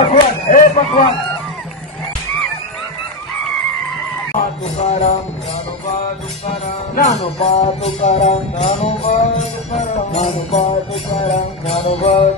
ભગવાન હે ભગવાન તુકારામ નાનો બા તુકારામ નાનો બા તુકારામ. નાનો બા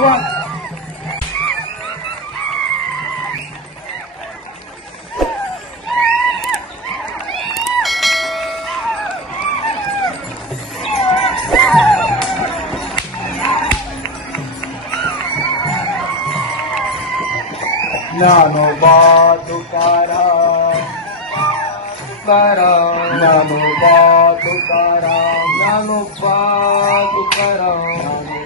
quatro. Nano bado cara, cara, bato bado cara, nano bato cara.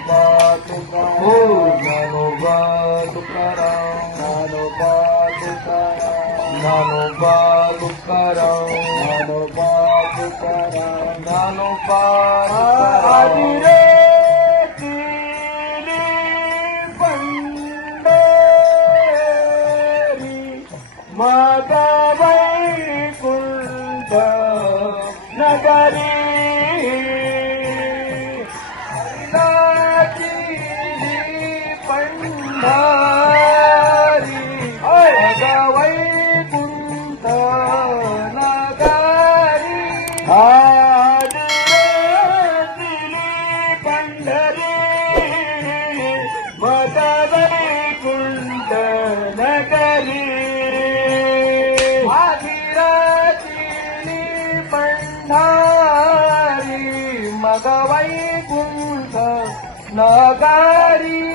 Nanovato Carão, Nanovato Carão, Nanovato Carão, Nanovato Carão, Nanovato Carão. Pandhari मतवै कुंड नगरी भागीरथी पंढारी मगवै कुंड नगारी.